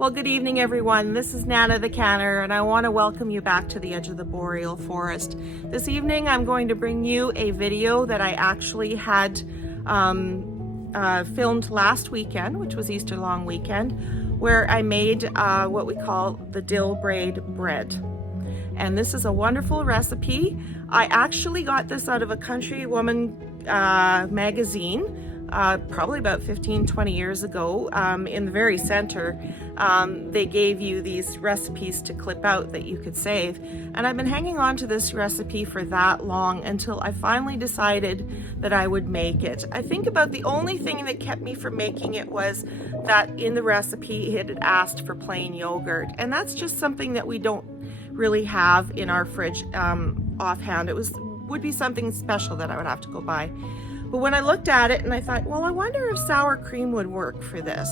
Well, good evening, everyone. This is Nana the Canner, and I want to welcome you back to the edge of the boreal forest. This evening, I'm going to bring you a video that I actually had filmed last weekend, which was Easter long weekend, where I made what we call the Dill Braid Bread. And this is a wonderful recipe. I actually got this out of a Country Woman magazine, probably about 15-20 years ago. In the very center, they gave you these recipes to clip out that you could save. And I've been hanging on to this recipe for that long until I finally decided that I would make it. I think about the only thing that kept me from making it was that in the recipe it had asked for plain yogurt. And that's just something that we don't really have in our fridge offhand. It would be something special that I would have to go buy. But when I looked at it and I thought, well, I wonder if sour cream would work for this.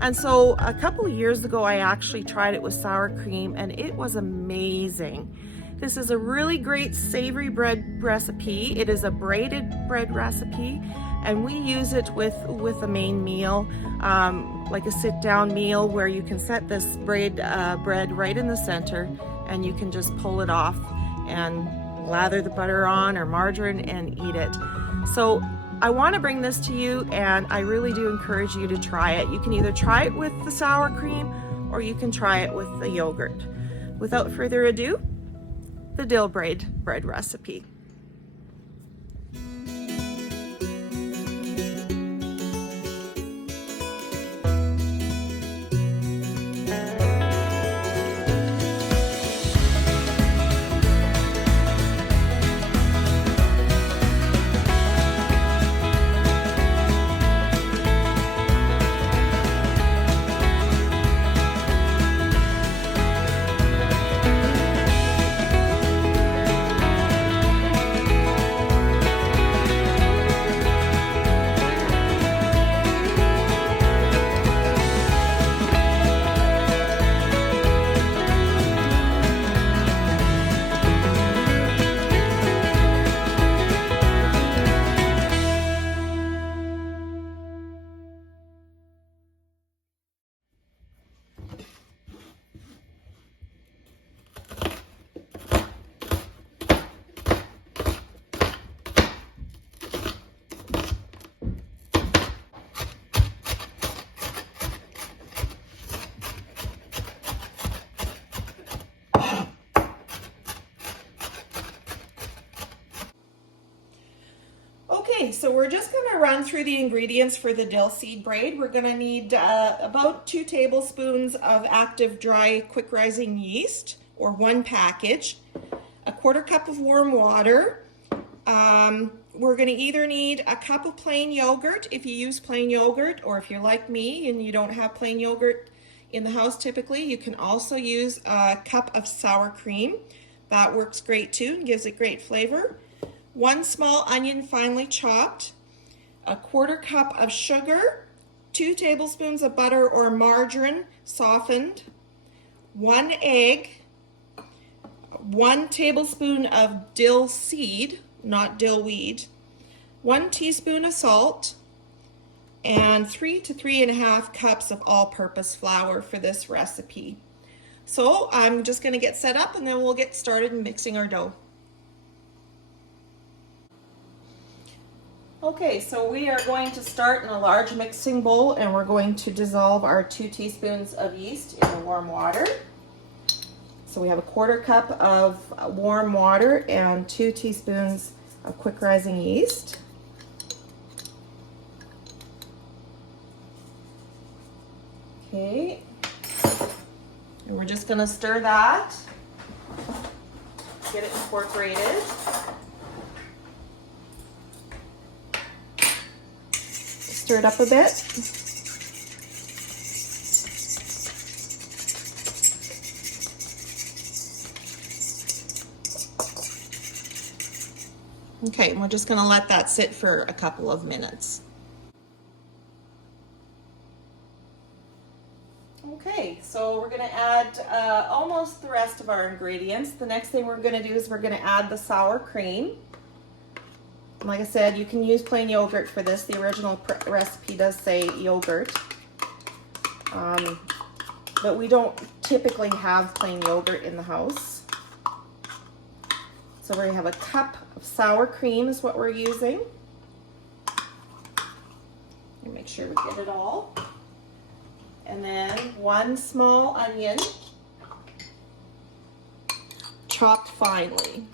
And so a couple of years ago, I actually tried it with sour cream and it was amazing. This is a really great savory bread recipe. It is a braided bread recipe, and we use it with a main meal, like a sit-down meal where you can set this bread right in the center and you can just pull it off and lather the butter on or margarine and eat it. So I want to bring this to you, and I really do encourage you to try it. You can either try it with the sour cream or you can try it with the yogurt. Without further ado, the Dill Braid Bread recipe. Okay, so we're just going to run through the ingredients for the dill seed braid. We're going to need about 2 tablespoons of active dry quick rising yeast, or 1 package, a 1/4 cup of warm water. We're going to either need a cup of plain yogurt if you use plain yogurt, or if you're like me and you don't have plain yogurt in the house typically, you can also use a cup of sour cream. That works great too and gives it great flavor. 1 small onion finely chopped, a 1/4 cup of sugar, 2 tablespoons of butter or margarine softened, 1 egg, 1 tablespoon of dill seed, not dill weed, 1 teaspoon of salt, and 3 to 3.5 cups of all-purpose flour for this recipe. So I'm just going to get set up and then we'll get started mixing our dough. Okay, so we are going to start in a large mixing bowl and we're going to dissolve our 2 teaspoons of yeast in the warm water. So we have a 1/4 cup of warm water and 2 teaspoons of quick rising yeast. Okay, and we're just going to stir that, get it incorporated. Stir it up a bit. Okay, and we're just going to let that sit for a couple of minutes. Okay, so we're going to add almost the rest of our ingredients. The next thing we're going to do is we're going to add the sour cream. Like I said, you can use plain yogurt for this. The original recipe does say yogurt. but we don't typically have plain yogurt in the house. So we're gonna have a cup of sour cream is what we're using. And make sure we get it all. And then 1 small onion, chopped finely.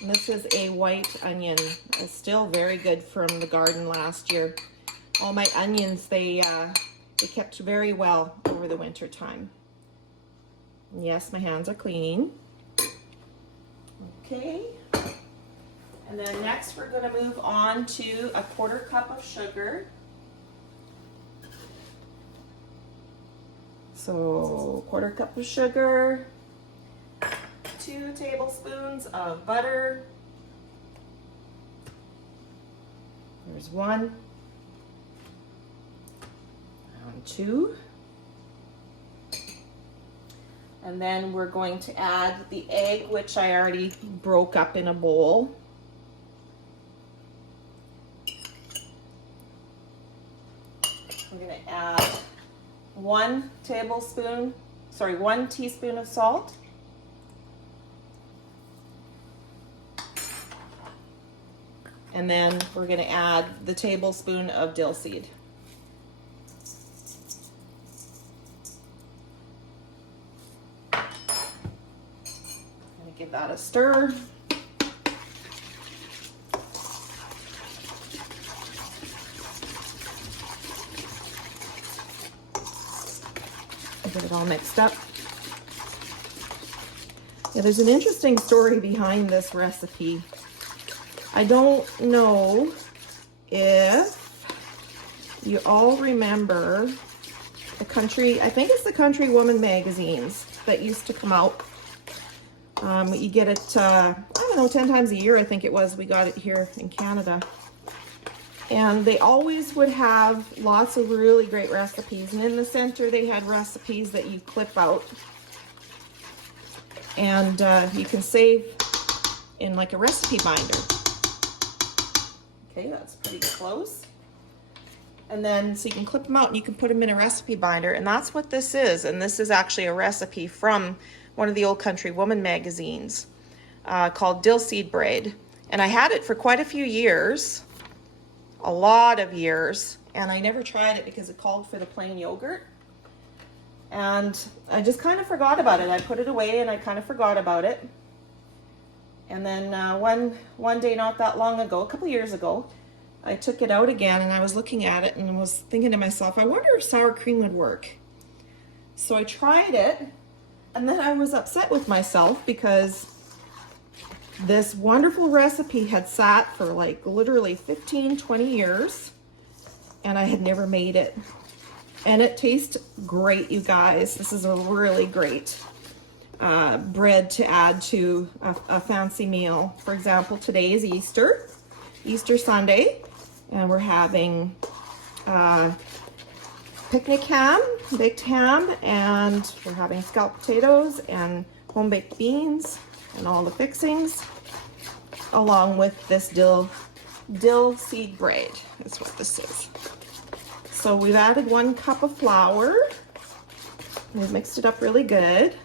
And this is a white onion. It's still very good from the garden last year. All my onions, they kept very well over the winter time. And yes, my hands are clean. Okay. And then next we're going to move on to a 1/4 cup of sugar. So 1/4 cup of sugar, 2 tablespoons of butter. There's 1. And 2. And then we're going to add the egg, which I already broke up in a bowl. I'm going to add 1 teaspoon of salt. And then we're going to add the tablespoon of dill seed. Give that a stir. Get it all mixed up. Yeah, there's an interesting story behind this recipe. I don't know if you all remember the country, I think it's the Country Woman magazines that used to come out. You get it, I don't know, 10 times a year, I think it was. We got it here in Canada. And they always would have lots of really great recipes. And in the center, they had recipes that you clip out. And you can save in like a recipe binder. Okay, that's pretty close. And then, so you can clip them out and you can put them in a recipe binder. And that's what this is. And this is actually a recipe from one of the old Country Woman magazines called Dill Seed Braid. And I had it for quite a few years, a lot of years, and I never tried it because it called for the plain yogurt. And I just kind of forgot about it. I put it away and I kind of forgot about it. And then one day not that long ago, a couple years ago, I took it out again and I was looking at it and was thinking to myself, I wonder if sour cream would work. So I tried it. And then I was upset with myself because this wonderful recipe had sat for like literally 15, 20 years and I had never made it. And it tastes great, you guys. This is a really great bread to add to a fancy meal. For example, today is Easter Sunday, and we're having picnic ham, baked ham, and we're having scalloped potatoes and home baked beans and all the fixings, along with this dill seed braid. That's what this is. So we've added 1 cup of flour. We've mixed it up really good.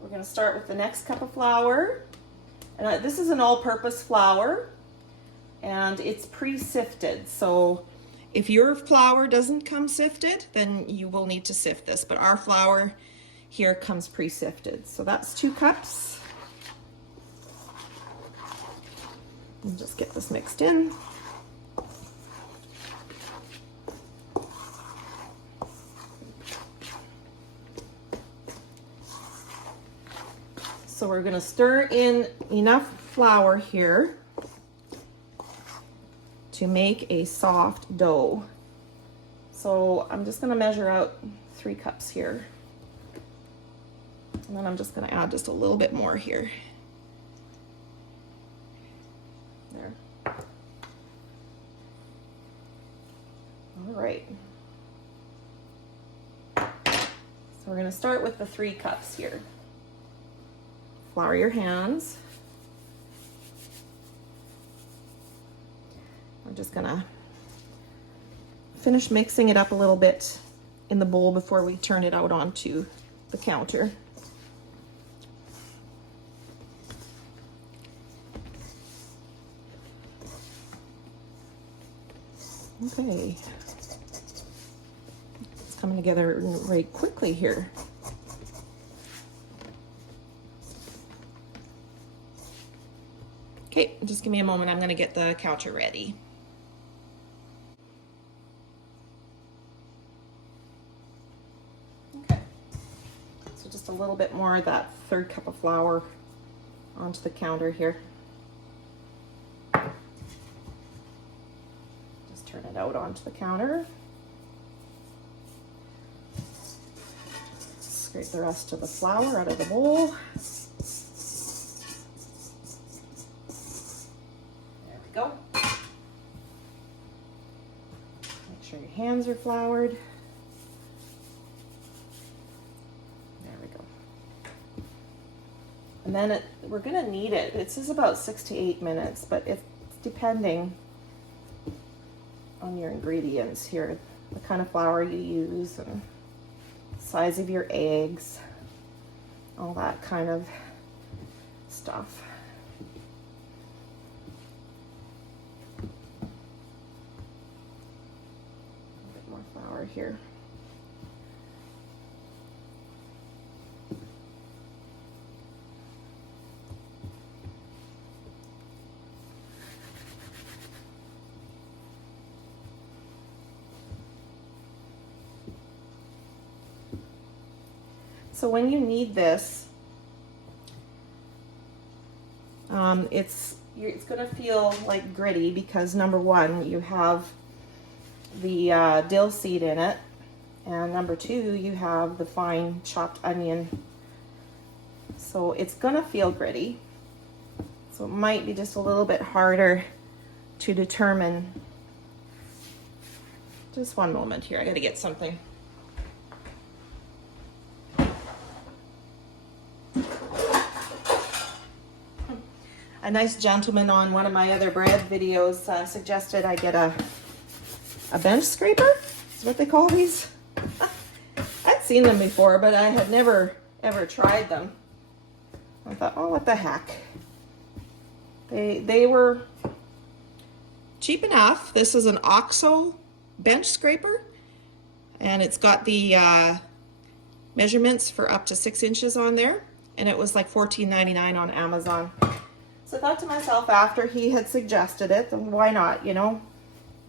We're going to start with the next cup of flour. And this is an all-purpose flour, and it's pre-sifted. So if your flour doesn't come sifted, then you will need to sift this. But our flour here comes pre-sifted. So that's 2 cups. And just get this mixed in. So we're going to stir in enough flour here to make a soft dough. So I'm just going to measure out 3 cups here. And then I'm just going to add just a little bit more here. There. All right. So we're going to start with the 3 cups here. Flour your hands. I'm just gonna finish mixing it up a little bit in the bowl before we turn it out onto the counter. Okay, it's coming together right quickly here. Okay, just give me a moment. I'm going to get the counter ready. Okay, so just a little bit more of that 1/3 cup of flour onto the counter here. Just turn it out onto the counter. Scrape the rest of the flour out of the bowl. Go. Make sure your hands are floured. There we go. And then we're going to knead it. It says about 6 to 8 minutes, but it's depending on your ingredients here, the kind of flour you use and the size of your eggs, all that kind of stuff. Flour here. So when you knead this, it's going to feel like gritty because number one, you have the dill seed in it, and number two, you have the fine chopped onion, so it's gonna feel gritty, so it might be just a little bit harder to determine. Just one moment here, I gotta get something. A nice gentleman on one of my other bread videos suggested I get a bench scraper, is what they call these. I'd seen them before, but I had never ever tried them. I thought, oh, what the heck. They were cheap enough. This is an OXO bench scraper, and it's got the measurements for up to 6 inches on there, and it was like $14.99 on Amazon. So I thought to myself, after he had suggested it, then why not, you know?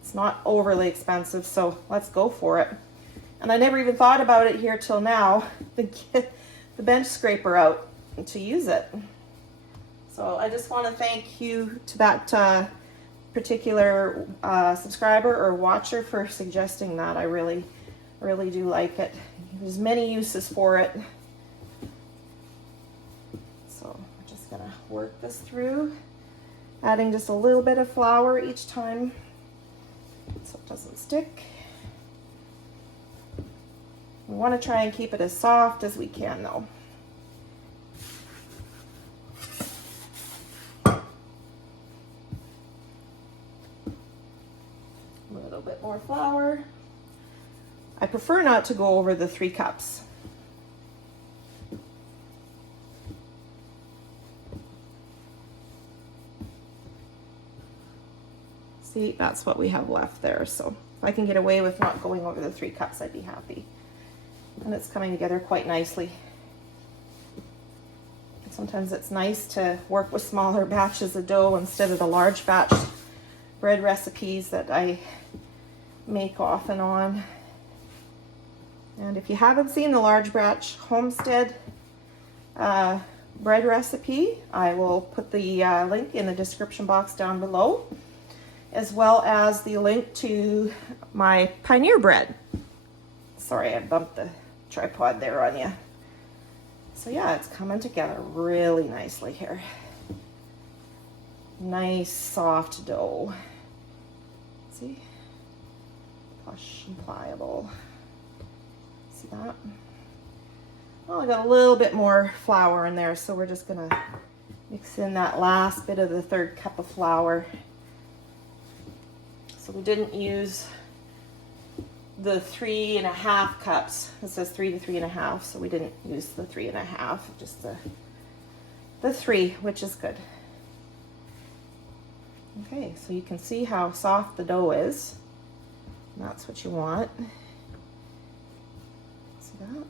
It's not overly expensive, so let's go for it. And I never even thought about it here till now, to get the bench scraper out and to use it. So I just want to thank you to that particular subscriber or watcher for suggesting that. I really do like it. There's many uses for it. So I'm just gonna work this through, adding just a little bit of flour each time so it doesn't stick. We want to try and keep it as soft as we can though. A little bit more flour. I prefer not to go over the 3 cups. See, that's what we have left there. So if I can get away with not going over the 3 cups, I'd be happy. And it's coming together quite nicely. Sometimes it's nice to work with smaller batches of dough instead of the large batch bread recipes that I make off and on. And if you haven't seen the large batch homestead bread recipe, I will put the link in the description box down below, as well as the link to my pioneer bread. Sorry, I bumped the tripod there on you. So yeah, it's coming together really nicely here. Nice soft dough. See? Plush and pliable. See that? Well, I got a little bit more flour in there, so we're just gonna mix in that last bit of the 1/3 cup of flour. So we didn't use the 3.5 cups. It says 3 to 3.5, so we didn't use the 3.5, just the 3, which is good. Okay, so you can see how soft the dough is. That's what you want. See that?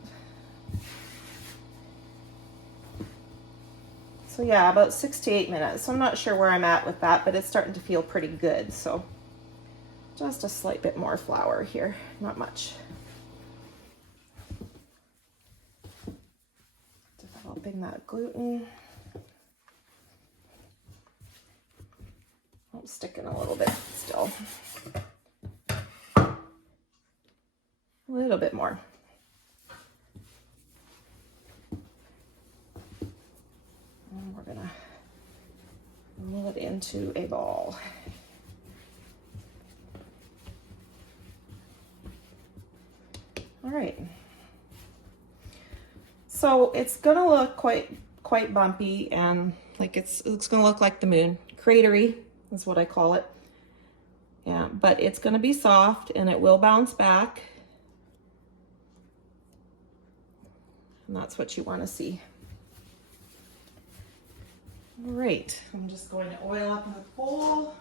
So yeah, about 6 to 8 minutes. So I'm not sure where I'm at with that, but it's starting to feel pretty good. So just a slight bit more flour here, not much. Developing that gluten. I'm sticking a little bit still. A little bit more. And we're gonna roll it into a ball. All right. So it's gonna look quite bumpy, and like it's gonna look like the moon. Cratery is what I call it. Yeah, but it's gonna be soft and it will bounce back. And that's what you wanna see. All right, I'm just going to oil up the bowl.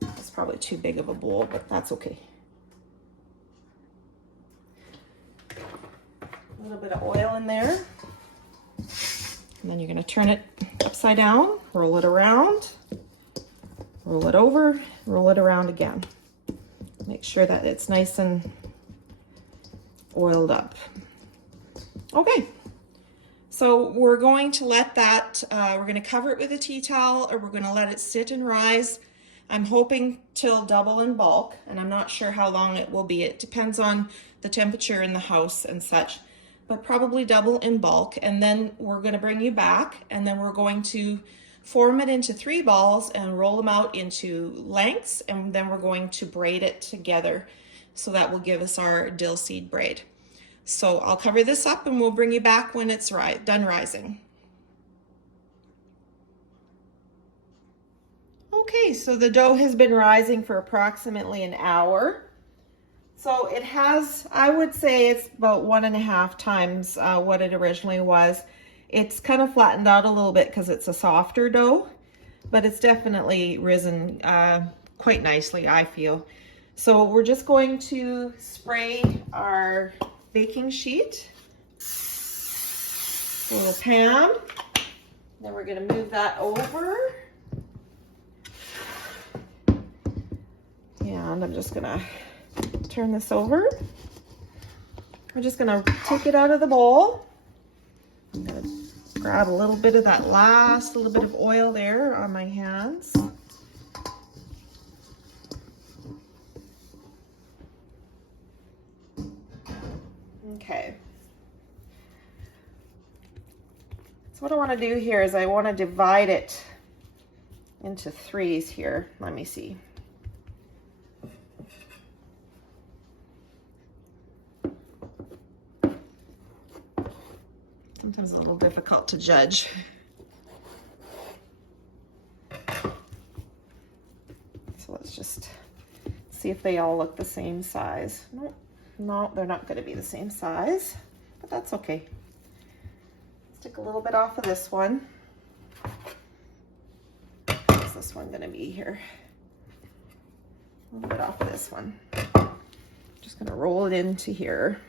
It's probably too big of a bowl, but that's okay. A little bit of oil in there. And then you're gonna turn it upside down, roll it around, roll it over, roll it around again. Make sure that it's nice and oiled up. Okay, so we're going to let that, we're gonna cover it with a tea towel, or we're gonna let it sit and rise. I'm hoping till double in bulk, and I'm not sure how long it will be. It depends on the temperature in the house and such, but probably double in bulk. And then we're gonna bring you back, and then we're going to form it into 3 balls and roll them out into lengths, and then we're going to braid it together. So that will give us our dill seed braid. So I'll cover this up and we'll bring you back when it's done rising. Okay, so the dough has been rising for approximately an hour. So it has, I would say it's about 1.5 times what it originally was. It's kind of flattened out a little bit because it's a softer dough, but it's definitely risen quite nicely, I feel. So we're just going to spray our baking sheet, a little pan. Then we're going to move that over. And I'm just going to turn this over. We're just going to take it out of the bowl. I'm going to grab a little bit of that last little bit of oil there on my hands. Okay. So what I want to do here is I want to divide it into 3s here. Let me see. Sometimes a little difficult to judge. So let's just see if they all look the same size. Nope. No, they're not going to be the same size, but that's okay. Let's take a little bit off of this one. What's this one going to be here? A little bit off of this one. Just going to roll it into here.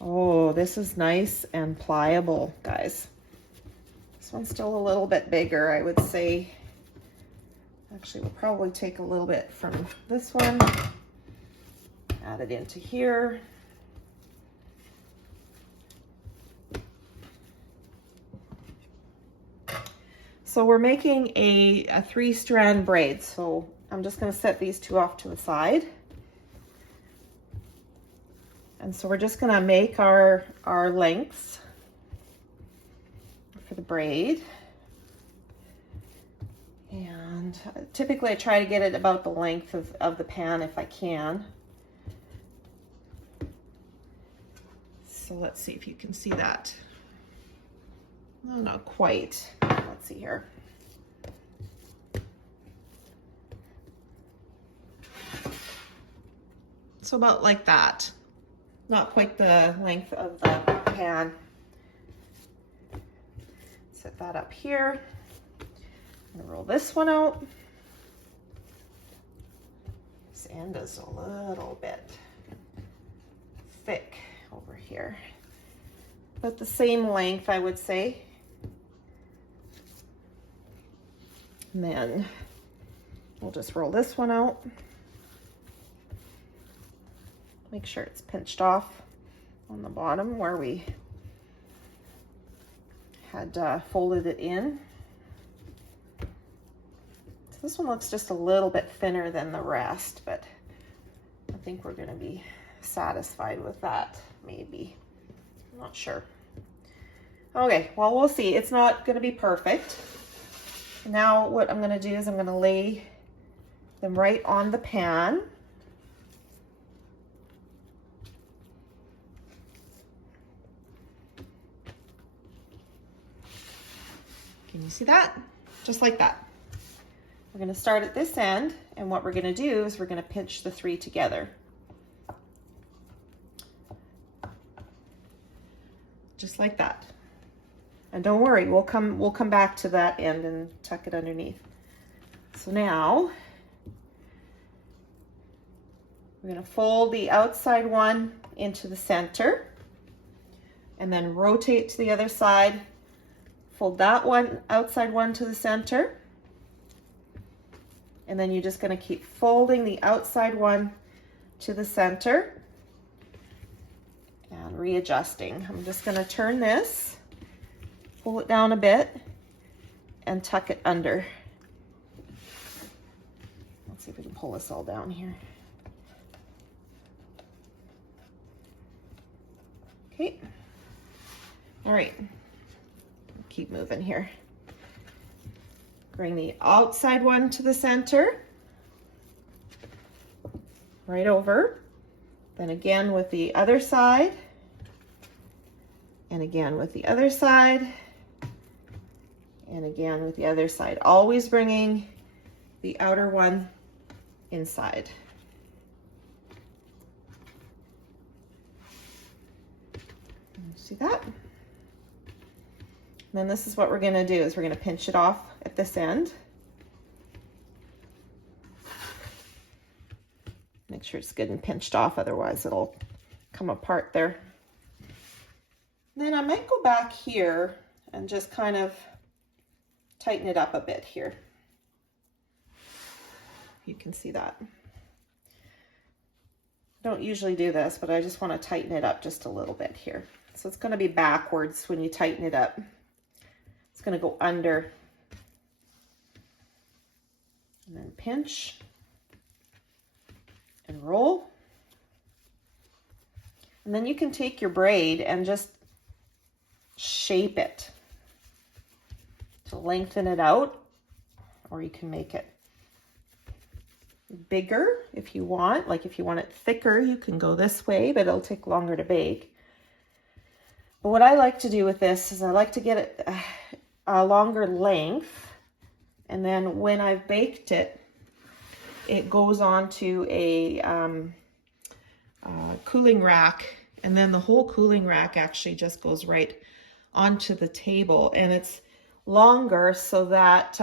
Oh, this is nice and pliable, guys. This one's still a little bit bigger, I would say. Actually, we'll probably take a little bit from this one, add it into here. So we're making a 3-strand braid. So I'm just going to set these 2 off to the side. And so we're just going to make our lengths for the braid. And typically I try to get it about the length of the pan if I can. So let's see if you can see that. Oh, not quite. Let's see here. So about like that. Not quite the length of the pan. Set that up here. I'm gonna roll this one out. This end is a little bit thick over here, but the same length, I would say. And then we'll just roll this one out. Make sure it's pinched off on the bottom where we had folded it in. So this one looks just a little bit thinner than the rest, but I think we're going to be satisfied with that, maybe. I'm not sure. Okay, well, we'll see. It's not going to be perfect. Now what I'm going to do is I'm going to lay them right on the pan. Can you see that? Just like that. We're going to start at this end, and what we're going to do is we're going to pinch the 3 together. Just like that. And don't worry, we'll come back to that end and tuck it underneath. So now we're going to fold the outside one into the center and then rotate to the other side. Fold that one, outside one, to the center. And then you're just going to keep folding the outside one to the center and readjusting. I'm just going to turn this, pull it down a bit, and tuck it under. Let's see if we can pull this all down here. Okay. All right. Keep moving here. Bring the outside one to the center, right over, then again with the other side, and again with the other side, and again with the other side, always bringing the outer one inside. See that? And then this is what we're going to do, is we're going to pinch it off at this end. Make sure it's good and pinched off, otherwise it'll come apart there. Then I might go back here and just kind of tighten it up a bit here. You can see that. I don't usually do this, but I just want to tighten it up just a little bit here. So it's going to be backwards when you tighten it up. It's going to go under and then pinch and roll. And then you can take your braid and just shape it to lengthen it out, or you can make it bigger if you want. Like if you want it thicker, you can go this way, but it'll take longer to bake. But what I like to do with this is I like to get it a longer length, and then when I've baked it, it goes onto a cooling rack, and then the whole cooling rack actually just goes right onto the table, and it's longer so that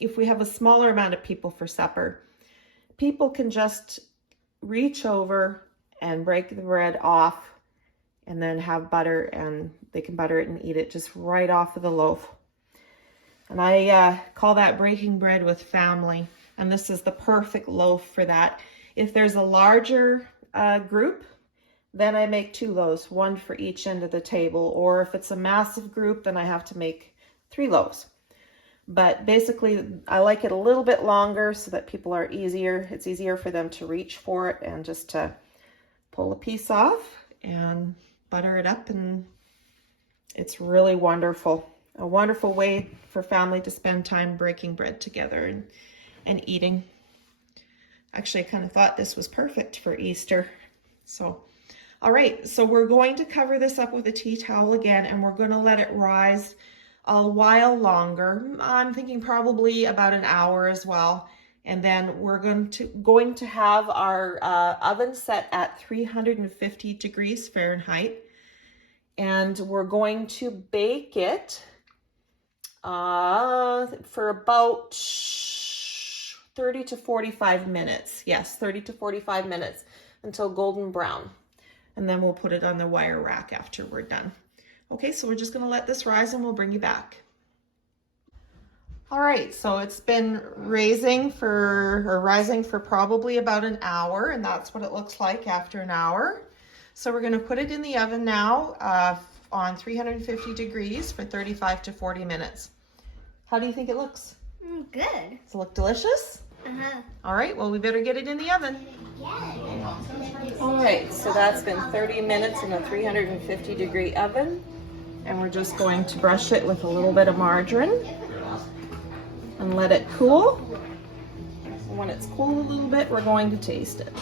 if we have a smaller amount of people for supper, people can just reach over and break the bread off and then have butter, and they can butter it and eat it just right off of the loaf. And I call that breaking bread with family, and this is the perfect loaf for that. If there's a larger group, then I make 2 loaves, 1 for each end of the table, or if it's a massive group, then I have to make 3 loaves. But basically, I like it a little bit longer so that people are easier. It's easier for them to reach for it and just to pull a piece off and butter it up, and it's really wonderful. A wonderful way for family to spend time breaking bread together and eating. Actually, I kind of thought this was perfect for Easter. So, all right, so we're going to cover this up with a tea towel again, and we're going to let it rise a while longer. I'm thinking probably about an hour as well. And then we're going to have our oven set at 350 degrees Fahrenheit. And we're going to bake it for about 30 to 45 minutes. Yes, 30 to 45 minutes until golden brown. And then we'll put it on the wire rack after we're done. Okay, so we're just gonna let this rise and we'll bring you back. All right, so it's been rising for probably about an hour, and that's what it looks like after an hour. So we're gonna put it in the oven now on 350 degrees for 35 to 40 minutes. How do you think it looks? Good. Does it look delicious? Uh-huh. All right, well, we better get it in the oven. Yeah. All right, so that's been 30 minutes in a 350 degree oven. And we're just going to brush it with a little bit of margarine and let it cool. And when it's cooled a little bit, we're going to taste it.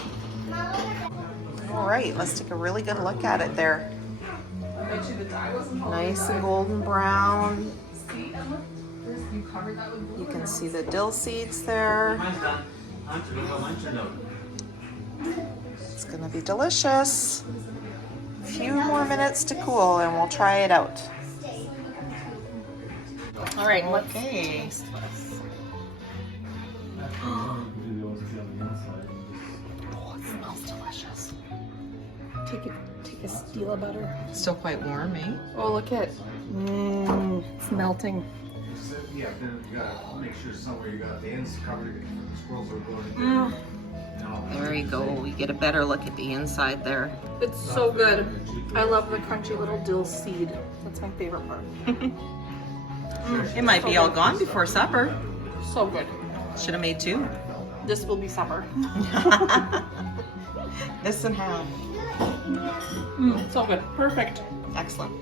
All right, let's take a really good look at it there. Nice and golden brown. You can see the dill seeds there. It's gonna be delicious. A few more minutes to cool and we'll try it out. All right, let's taste this. Oh, it smells delicious. Take a steal of butter. It's still quite warm, eh? Oh, look at it's melting. Yeah, then you gotta make sure somewhere you got the ends covered if the squirrels are going. There you go. We get a better look at the inside there. It's so good. I love the crunchy little dill seed. That's my favorite part. It might be all gone before supper. So good. Should have made two. This will be supper. This and half. So good. Perfect. Excellent.